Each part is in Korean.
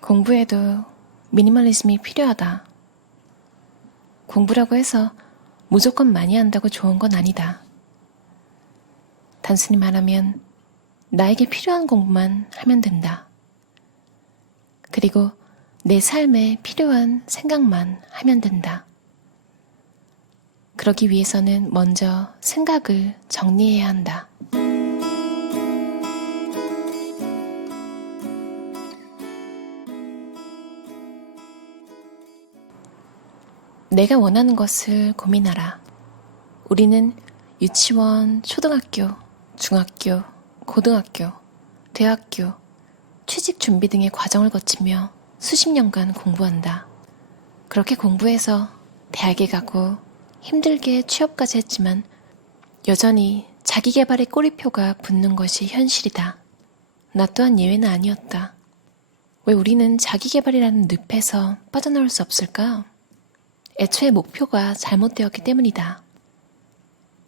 공부에도 미니멀리즘이 필요하다. 공부라고 해서 무조건 많이 한다고 좋은 건 아니다. 단순히 말하면 나에게 필요한 공부만 하면 된다. 그리고 내 삶에 필요한 생각만 하면 된다. 그러기 위해서는 먼저 생각을 정리해야 한다. 내가 원하는 것을 고민하라. 우리는 유치원, 초등학교, 중학교, 고등학교, 대학교, 취직 준비 등의 과정을 거치며 수십 년간 공부한다. 그렇게 공부해서 대학에 가고 힘들게 취업까지 했지만 여전히 자기계발의 꼬리표가 붙는 것이 현실이다. 나 또한 예외는 아니었다. 왜 우리는 자기계발이라는 늪에서 빠져나올 수 없을까? 애초에 목표가 잘못되었기 때문이다.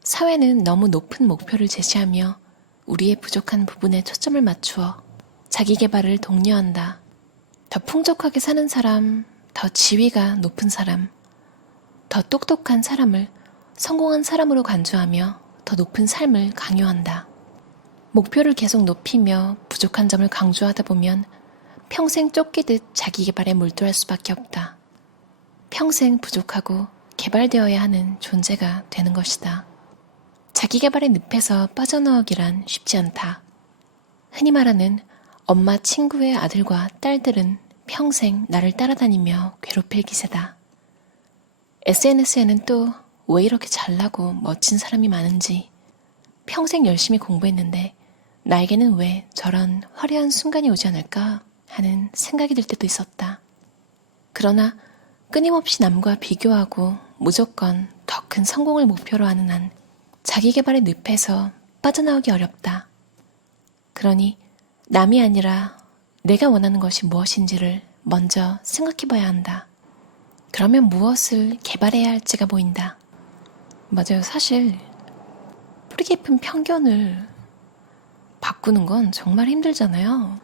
사회는 너무 높은 목표를 제시하며 우리의 부족한 부분에 초점을 맞추어 자기계발을 독려한다. 더 풍족하게 사는 사람, 더 지위가 높은 사람, 더 똑똑한 사람을 성공한 사람으로 간주하며 더 높은 삶을 강요한다. 목표를 계속 높이며 부족한 점을 강조하다 보면 평생 쫓기듯 자기계발에 몰두할 수밖에 없다. 평생 부족하고 개발되어야 하는 존재가 되는 것이다. 자기계발의 늪에서 빠져나오기란 쉽지 않다. 흔히 말하는 엄마 친구의 아들과 딸들은 평생 나를 따라다니며 괴롭힐 기세다. SNS에는 또 왜 이렇게 잘나고 멋진 사람이 많은지, 평생 열심히 공부했는데 나에게는 왜 저런 화려한 순간이 오지 않을까 하는 생각이 들 때도 있었다. 그러나 끊임없이 남과 비교하고 무조건 더 큰 성공을 목표로 하는 한 자기계발의 늪에서 빠져나오기 어렵다. 그러니 남이 아니라 내가 원하는 것이 무엇인지를 먼저 생각해 봐야 한다. 그러면 무엇을 개발해야 할지가 보인다. 맞아요. 사실 뿌리 깊은 편견을 바꾸는 건 정말 힘들잖아요.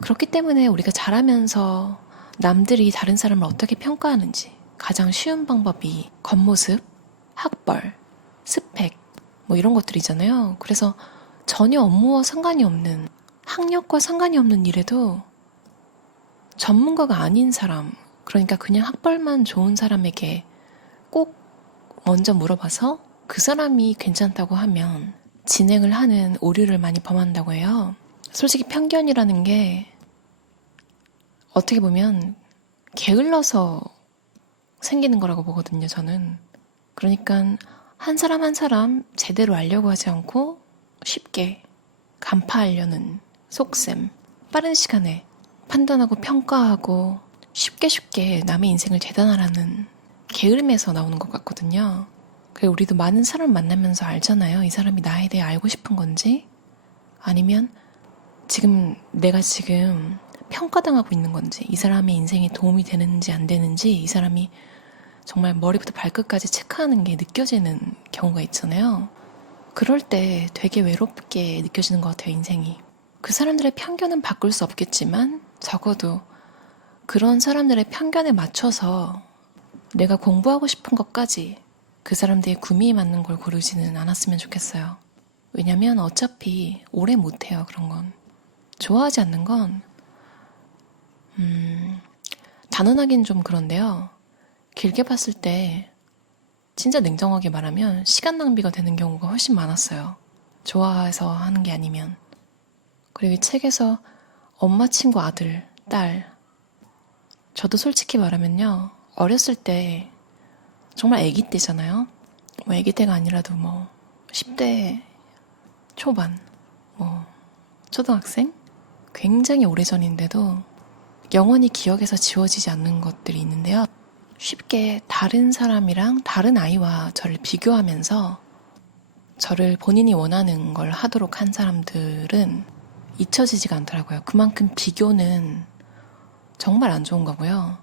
그렇기 때문에 우리가 자라면서 남들이 다른 사람을 어떻게 평가하는지 가장 쉬운 방법이 겉모습, 학벌, 스펙 뭐 이런 것들이잖아요. 그래서 전혀 업무와 상관이 없는, 학력과 상관이 없는 일에도 전문가가 아닌 사람, 그러니까 그냥 학벌만 좋은 사람에게 꼭 먼저 물어봐서 그 사람이 괜찮다고 하면 진행을 하는 오류를 많이 범한다고 해요. 솔직히 편견이라는 게 어떻게 보면 게을러서 생기는 거라고 보거든요, 저는. 그러니까 한 사람 한 사람 제대로 알려고 하지 않고 쉽게 간파하려는 속셈, 빠른 시간에 판단하고 평가하고 쉽게 남의 인생을 재단하라는 게으름에서 나오는 것 같거든요. 그리고 우리도 많은 사람 만나면서 알잖아요. 이 사람이 나에 대해 알고 싶은 건지, 아니면 내가 지금 평가당하고 있는 건지, 이 사람의 인생에 도움이 되는지 안 되는지, 이 사람이 정말 머리부터 발끝까지 체크하는 게 느껴지는 경우가 있잖아요. 그럴 때 되게 외롭게 느껴지는 것 같아요, 인생이. 그 사람들의 편견은 바꿀 수 없겠지만 적어도 그런 사람들의 편견에 맞춰서 내가 공부하고 싶은 것까지 그 사람들의 구미에 맞는 걸 고르지는 않았으면 좋겠어요. 왜냐면 어차피 오래 못해요, 그런 건. 좋아하지 않는 건 단언하긴 좀 그런데요. 길게 봤을 때 진짜 냉정하게 말하면 시간 낭비가 되는 경우가 훨씬 많았어요. 좋아해서 하는 게 아니면. 그리고 이 책에서 엄마 친구 아들, 딸, 저도 솔직히 말하면요, 어렸을 때 정말 아기 때잖아요. 뭐 아기 때가 아니라도 뭐 10대 초반, 뭐 초등학생? 굉장히 오래전인데도 영원히 기억에서 지워지지 않는 것들이 있는데요. 쉽게 다른 사람이랑 다른 아이와 저를 비교하면서 저를 본인이 원하는 걸 하도록 한 사람들은 잊혀지지가 않더라고요. 그만큼 비교는 정말 안 좋은 거고요.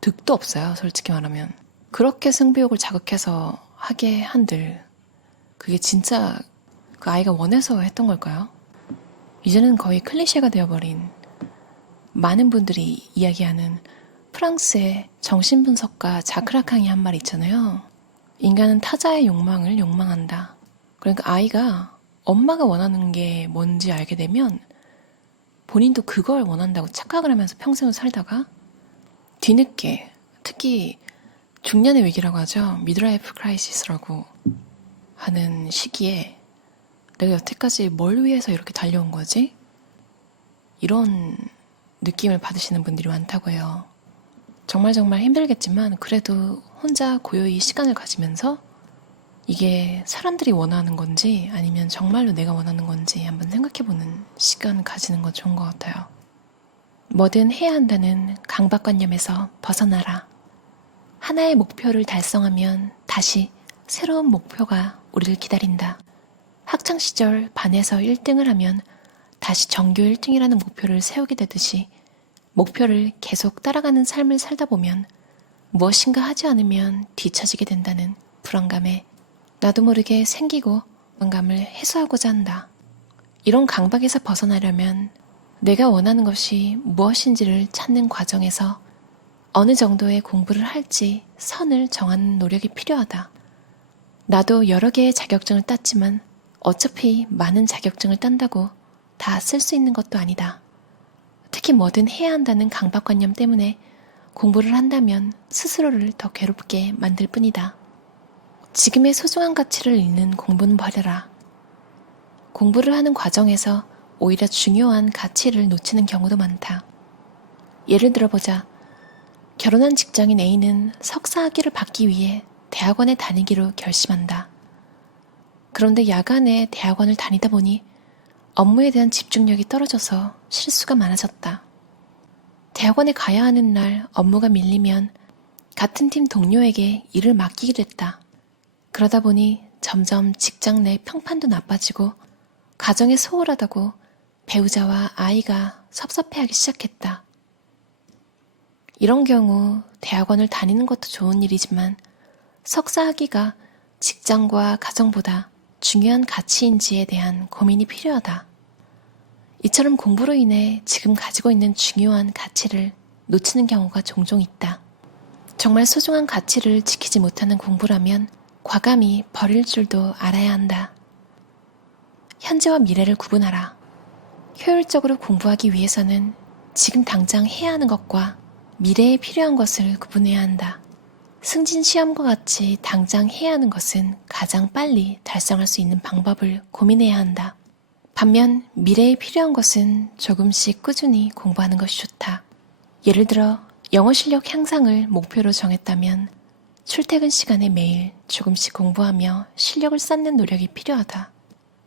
득도 없어요, 솔직히 말하면. 그렇게 승부욕을 자극해서 하게 한들 그게 진짜 그 아이가 원해서 했던 걸까요? 이제는 거의 클리셰가 되어버린 많은 분들이 이야기하는 프랑스의 정신분석가 자크라캉이 한 말 있잖아요. 인간은 타자의 욕망을 욕망한다. 그러니까 아이가 엄마가 원하는 게 뭔지 알게 되면 본인도 그걸 원한다고 착각을 하면서 평생을 살다가 뒤늦게, 특히 중년의 위기라고 하죠. 미드라이프 크라이시스라고 하는 시기에 내가 여태까지 뭘 위해서 이렇게 달려온 거지? 이런 느낌을 받으시는 분들이 많다고 해요. 정말 힘들겠지만 그래도 혼자 고요히 시간을 가지면서 이게 사람들이 원하는 건지 아니면 정말로 내가 원하는 건지 한번 생각해보는 시간 가지는 건 좋은 것 같아요. 뭐든 해야 한다는 강박관념에서 벗어나라. 하나의 목표를 달성하면 다시 새로운 목표가 우리를 기다린다. 학창시절 반에서 1등을 하면 다시 전교 1등이라는 목표를 세우게 되듯이 목표를 계속 따라가는 삶을 살다 보면 무엇인가 하지 않으면 뒤처지게 된다는 불안감에 나도 모르게 생기고 불안감을 해소하고자 한다. 이런 강박에서 벗어나려면 내가 원하는 것이 무엇인지를 찾는 과정에서 어느 정도의 공부를 할지 선을 정하는 노력이 필요하다. 나도 여러 개의 자격증을 땄지만 어차피 많은 자격증을 딴다고 다 쓸 수 있는 것도 아니다. 특히 뭐든 해야 한다는 강박관념 때문에 공부를 한다면 스스로를 더 괴롭게 만들 뿐이다. 지금의 소중한 가치를 잃는 공부는 버려라. 공부를 하는 과정에서 오히려 중요한 가치를 놓치는 경우도 많다. 예를 들어보자. 결혼한 직장인 A는 석사학위를 받기 위해 대학원에 다니기로 결심한다. 그런데 야간에 대학원을 다니다 보니 업무에 대한 집중력이 떨어져서 실수가 많아졌다. 대학원에 가야 하는 날 업무가 밀리면 같은 팀 동료에게 일을 맡기게 됐다. 그러다 보니 점점 직장 내 평판도 나빠지고 가정에 소홀하다고 배우자와 아이가 섭섭해하기 시작했다. 이런 경우 대학원을 다니는 것도 좋은 일이지만 석사학위가 직장과 가정보다 중요한 가치인지에 대한 고민이 필요하다. 이처럼 공부로 인해 지금 가지고 있는 중요한 가치를 놓치는 경우가 종종 있다. 정말 소중한 가치를 지키지 못하는 공부라면 과감히 버릴 줄도 알아야 한다. 현재와 미래를 구분하라. 효율적으로 공부하기 위해서는 지금 당장 해야 하는 것과 미래에 필요한 것을 구분해야 한다. 승진 시험과 같이 당장 해야 하는 것은 가장 빨리 달성할 수 있는 방법을 고민해야 한다. 반면 미래에 필요한 것은 조금씩 꾸준히 공부하는 것이 좋다. 예를 들어 영어 실력 향상을 목표로 정했다면 출퇴근 시간에 매일 조금씩 공부하며 실력을 쌓는 노력이 필요하다.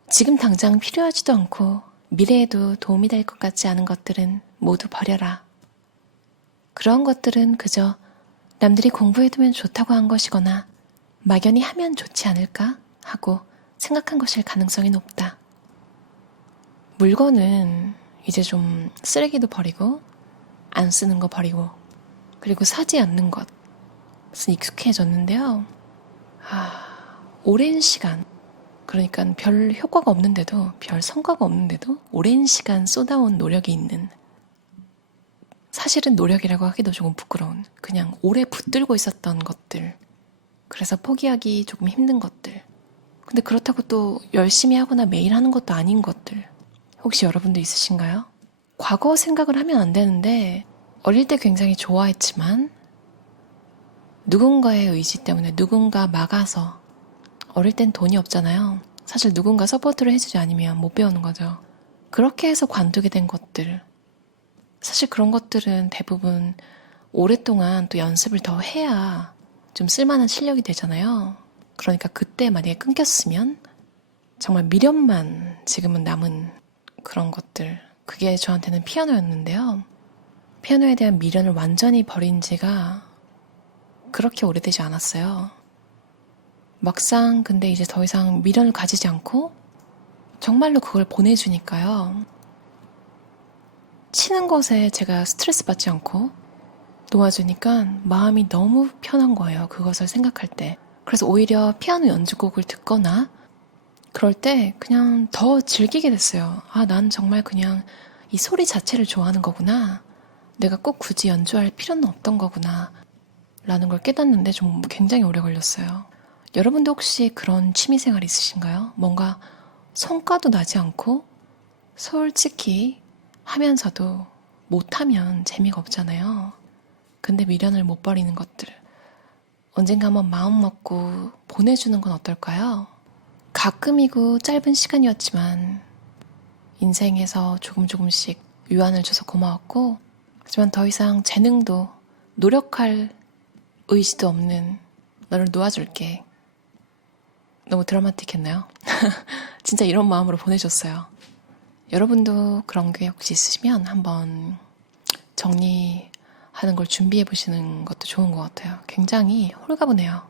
지금 당장 필요하지도 않고 미래에도 도움이 될 것 같지 않은 것들은 모두 버려라. 그런 것들은 그저 남들이 공부해두면 좋다고 한 것이거나 막연히 하면 좋지 않을까 하고 생각한 것일 가능성이 높다. 물건은 이제 좀 쓰레기도 버리고 안 쓰는 거 버리고 그리고 사지 않는 것은 익숙해졌는데요. 오랜 시간, 그러니까 별 효과가 없는데도 별 성과가 없는데도 오랜 시간 쏟아온 노력이 있는, 사실은 노력이라고 하기도 조금 부끄러운, 그냥 오래 붙들고 있었던 것들, 그래서 포기하기 조금 힘든 것들, 근데 그렇다고 또 열심히 하거나 매일 하는 것도 아닌 것들, 혹시 여러분도 있으신가요? 과거 생각을 하면 안 되는데 어릴 때 굉장히 좋아했지만 누군가의 의지 때문에 누군가 막아서, 어릴 땐 돈이 없잖아요. 사실 누군가 서포트를 해주지 않으면 못 배우는 거죠. 그렇게 해서 관두게 된 것들, 사실 그런 것들은 대부분 오랫동안 또 연습을 더 해야 좀 쓸만한 실력이 되잖아요. 그러니까 그때 만약에 끊겼으면 정말 미련만 지금은 남은 그런 것들, 그게 저한테는 피아노였는데요. 피아노에 대한 미련을 완전히 버린 지가 그렇게 오래되지 않았어요. 막상 근데 이제 더 이상 미련을 가지지 않고 정말로 그걸 보내주니까요. 치는 것에 제가 스트레스 받지 않고 놓아주니까 마음이 너무 편한 거예요. 그것을 생각할 때. 그래서 오히려 피아노 연주곡을 듣거나 그럴 때 그냥 더 즐기게 됐어요. 난 정말 그냥 이 소리 자체를 좋아하는 거구나. 내가 꼭 굳이 연주할 필요는 없던 거구나 라는 걸 깨닫는데 좀 굉장히 오래 걸렸어요. 여러분도 혹시 그런 취미생활 있으신가요? 뭔가 성과도 나지 않고 솔직히 하면서도 못하면 재미가 없잖아요. 근데 미련을 못 버리는 것들 언젠가 한번 마음 먹고 보내주는 건 어떨까요? 가끔이고 짧은 시간이었지만 인생에서 조금씩 위안을 줘서 고마웠고, 하지만 더 이상 재능도 노력할 의지도 없는 너를 놓아줄게. 너무 드라마틱했나요? 진짜 이런 마음으로 보내줬어요. 여러분도 그런 게 혹시 있으시면 한번 정리하는 걸 준비해 보시는 것도 좋은 것 같아요. 굉장히 홀가분해요.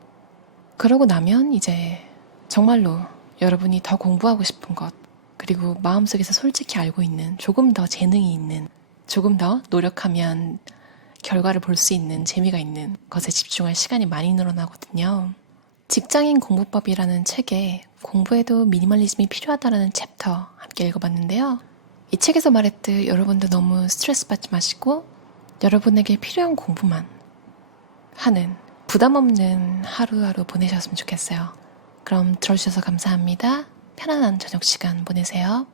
그러고 나면 이제 정말로 여러분이 더 공부하고 싶은 것, 그리고 마음속에서 솔직히 알고 있는 조금 더 재능이 있는, 조금 더 노력하면 결과를 볼 수 있는 재미가 있는 것에 집중할 시간이 많이 늘어나거든요. 직장인 공부법이라는 책에 공부에도 미니멀리즘이 필요하다라는 챕터 함께 읽어봤는데요. 이 책에서 말했듯 여러분도 너무 스트레스 받지 마시고 여러분에게 필요한 공부만 하는 부담 없는 하루하루 보내셨으면 좋겠어요. 그럼 들어주셔서 감사합니다. 편안한 저녁 시간 보내세요.